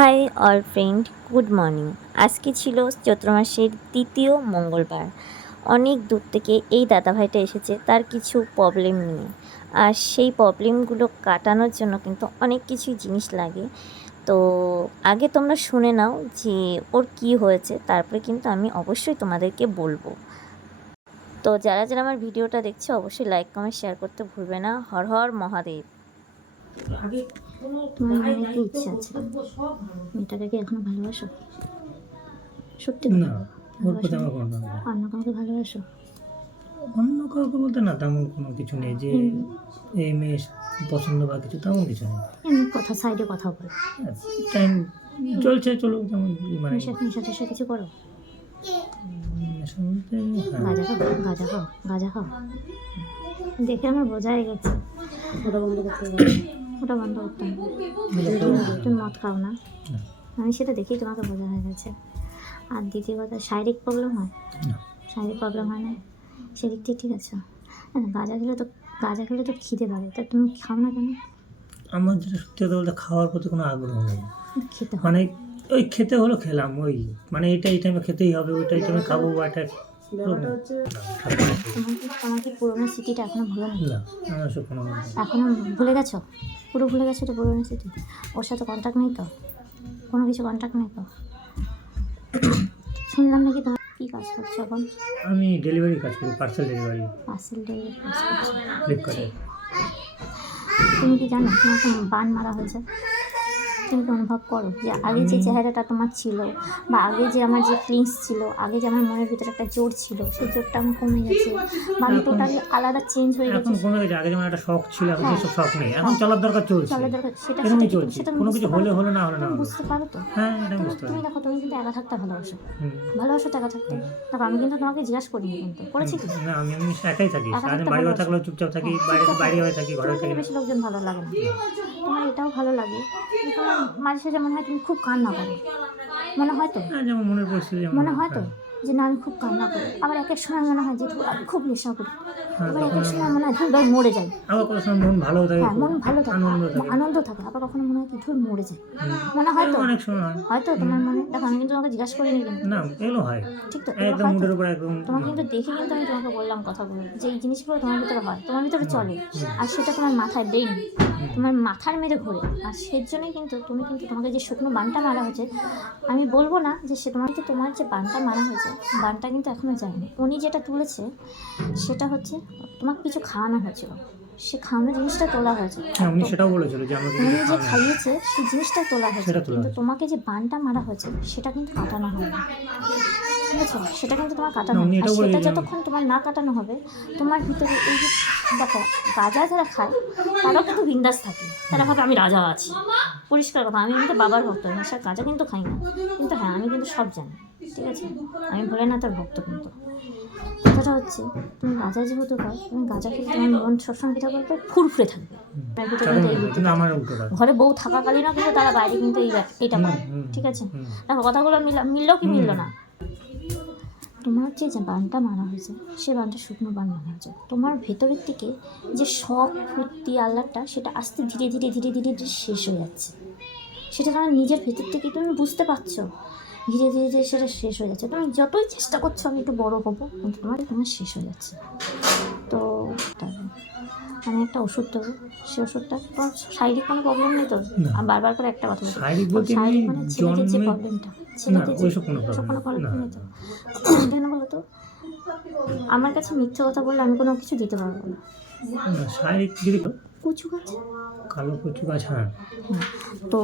High all friend, good morning. আজকে ছিল চৈত্র মাসের দ্বিতীয় মঙ্গলবার। অনেক দূর থেকে এই দাদাভাইটা এসেছে তার কিছু প্রবলেম নিয়ে। আর সেই প্রবলেমগুলো কাটানোর জন্য কিন্তু অনেক কিছু জিনিস লাগে। তো আগে তোমরা শুনে নাও যে ওর কি হয়েছে, তারপরে কিন্তু আমি অবশ্যই তোমাদেরকে বলবো। তো যারা যারা আমার ভিডিওটা দেখছো অবশ্যই লাইক কমেন্ট শেয়ার করতে ভুলবে না। হর হর মহাদেব। তোমার মনে কি ইচ্ছা আছে? মেয়েটাকে কি এখনো ভালোবাসো? সত্যি না, ওর প্রতি আমার কোনো টান নেই। অন্য কাউকে ভালোবাসো? অন্য কাউকে বলতে না, তেমন কোনো কিছু নেই যে এই মেয়ে পছন্দ বা কিছু, তেমন কিছু নেই। এমনি কথা সাইডে কথা বলো। টাইম চলছে, চলুক যেমন মানে নেশা টেশা কিছু করো? শুনতে গাঁজা খাও? গাঁজা খাও? দেখে আমার বোঝাই গেছে। ওটা বন্ধ করতে হবে। তুমি মদ খাও না? আমি সেটা দেখেই তোমাকে বোঝা হয়ে গেছে। আর দ্বিতীয় কথা, শারীরিক প্রবলেম হয়? শারীরিক প্রবলেম হয় না, সেদিক থেকে ঠিক আছে। গাঁজা খেলে তো খিদে পারে, তা তুমি খাও না কেন? আমার যেটা সত্যি কথা বলতে খাওয়ার প্রতি কোনো আগ্রহ নেই। খেতে হয়। মানে ওই খেতে হলো খেলাম, ওই মানে এটা এই টাইমে খেতেই হবে, ওইটা এই টাইমে খাবো বা এটা তোমার কি পুরোনো স্মৃতিটা এখনো ভুলে নেই? না, আমার সব কোনো এখনো ভুলে গেছো? পুরো ভুলে গেছো তো পুরোনো স্মৃতি? ওর সাথে কন্ট্যাক্ট নেই তো? কোনো কিছু কন্ট্যাক্ট নেই তো? শুনলাম নাকি তোমার কী কাজ করছো এখন? আমি ডেলিভারি কাজ করি, পার্সেল ডেলিভারি কাজ করছো? ফ্লিপকার্টে। তুমি কি জানো তোমাকে বান মারা হয়েছে? তুমি কি অনুভব করো যে আগে যে চেহারাটা তোমার ছিল, বা আগে যে আমার যে ফিলিংস ছিল, আগে যে আমার মনের ভিতরে একটা জোর ছিল, সেই জোরটা আমার কমে গেছে, বা আমি টোটালি আলাদা চেঞ্জ হয়ে গেছে? এখন কমে গেছে। আগে যেমন একটা শখ ছিল, এখন সেসব শখ নেই। এখন চলার দরকার চলছে, চলে দরকার সেটা এরকমই সেটা চলছে। সেটা কোনো কিছু হলে হলো, না হলে না হলো। বুঝতে পারো তো? হ্যাঁ, এটা আমি বুঝতে তুমি পারি। দেখো, তুমি কিন্তু একা থাকতে ভালোবাসো, ভালোবাসো তো একা থাকতে। দেখো, আমি কিন্তু তোমাকে জিজ্ঞাসা করিনি, কিন্তু করেছি কি? না, আমি এমনি একাই থাকি। একা সারাদিন থাকতে বাড়িতে ভালোবাসো। থাকলেও চুপচাপ থাকি, বাইরে হয়ে থাকি, ঘরে তোমার থাকি থেকে না। বেশি লোকজন ভালো লাগে না। তোমার এটাও ভালো লাগে যে তোমার মাঝে সাঝে মনে হয় তুমি খুব কান্না করো, মনে হয় তো? হ্যাঁ, যেমন মনের পরিস্থিতি যেমন মনে হয় তো হ্যাঁ। যে না, আমি খুব কান্না করি। আবার এক এক সময় মনে হয় যে আমি খুব নেশা করি। হ্যাঁ, আবার এক তখন এক সময় মনে হয় ধুর মরে যাই। আবার কোনো সময় মন ভালো থাকে, হ্যাঁ, মন ভালো থাকে, আনন্দ থাকে। আনন্দ থাকে। আবার কখনো মনে হয় কি ধুর মরে যাই, মনে হয় তো? অনেক সময় হয়। হয়তো তোমার মনে, দেখো আমি কিন্তু তোমাকে জিজ্ঞাসা করিনি কিন্তু। না, এগুলো হয় ঠিক তো? একদম মুডের উপর একদম। তোমাকে কিন্তু দেখে কিন্তু আমি তোমাকে বললাম কথাগুলো, যে এই জিনিসগুলো তোমার ভিতরে হয়, তোমার ভিতরে চলে, আর সেটা তোমার মাথায় দেই, তোমার মাথার মেরে ঘোরে। আর সেই জন্যই কিন্তু তোমাকে যে শুকনো বানটা মারা হয়েছে, আমি বলবো না যে সে তোমার যে বানটা মারা হয়েছে, বানটা কিন্তু এখনও যায়নি। উনি যেটা তুলেছে সেটা হচ্ছে তোমাকে কিছু খাওয়ানো হয়েছিল, সে খাওয়ানো জিনিসটা তোলা হয়েছে। হ্যাঁ, উনি সেটাও বলেছিল যে আমাকে উনি যে খাইয়েছে সেই জিনিসটা তোলা হয়েছে, সেটা তোলা কিন্তু হয়েছে। তোমাকে যে বানটা মারা হয়েছে সেটা কিন্তু কাটানো হয়নি, ঠিক আছে? সেটা কিন্তু তোমার কাটানো না, উনি হবে। আর এটাও সেটা বলেছিলেন। যতক্ষণ তোমার না কাটানো হবে, তোমার ভিতরে এই যে, দেখো, গাঁজা যারা খায় তারাও কিন্তু বিন্দাস থাকে, তারা ভাবে আমি রাজা আছি। পরিষ্কার কথা, আমি কিন্তু বাবার ভক্ত, নেশার গাঁজা কিন্তু খাই না, কিন্তু হ্যাঁ আমি কিন্তু সব জানি, ঠিক আছে? আমি ভোলেনাথের ভক্ত। কিন্তু কথাটা হচ্ছে, তুমি গাঁজা যেহেতু খাও, তুমি গাঁজা খেলে তোমার মন সবসময় কী থাকবে? ফুরফুরে থাকবে। তার ভিতরে কিন্তু এই বুদ্ধি কিন্তু থাকে। আমার উল্টোটা। ঘরে বউ থাকাকালীনও কিন্তু তারা বাইরে কিন্তু এইটা করে, ঠিক আছে? দেখো, কথাগুলো মিললো কি মিললো না? তোমার যে বানটা মারা হয়েছে, সে বানটা শুকনো বান মারা হয়েছে। তোমার ভেতরের থেকে যে শখ, ফুর্তি, আহ্লাদটা, সেটা আস্তে ধীরে ধীরে ধীরে ধীরে ধীরে শেষ হয়ে যাচ্ছে। সেটা তোমার নিজের ভেতর থেকে তুমি বুঝতে পারছো, ধীরে ধীরে ধীরে সেটা শেষ হয়ে যাচ্ছে। তুমি যতই চেষ্টা করছো আমি একটু বড়ো হবো, কিন্তু তোমার শেষ হয়ে যাচ্ছে। তো আমি একটা ওষুধ দেবো, সেই ওষুধটা তোমার শারীরিক কোনো প্রবলেম নেই তো? আমি বারবার করে একটা কথা বলছি, শারীরিক বলতে শারীরিক মানে ছেলেদের যে প্রবলেমটা, ছেলেদের যে ওইসব কোনো কোনো প্রবলেম নেই তো? না। কেন বলো তো? আমার কাছে মিথ্যে কথা বললে আমি কোনো কিছু দিতে পারবো না। না, শারীরিক যদি কচু গাছ, কালো কচু গাছ, হ্যাঁ। তো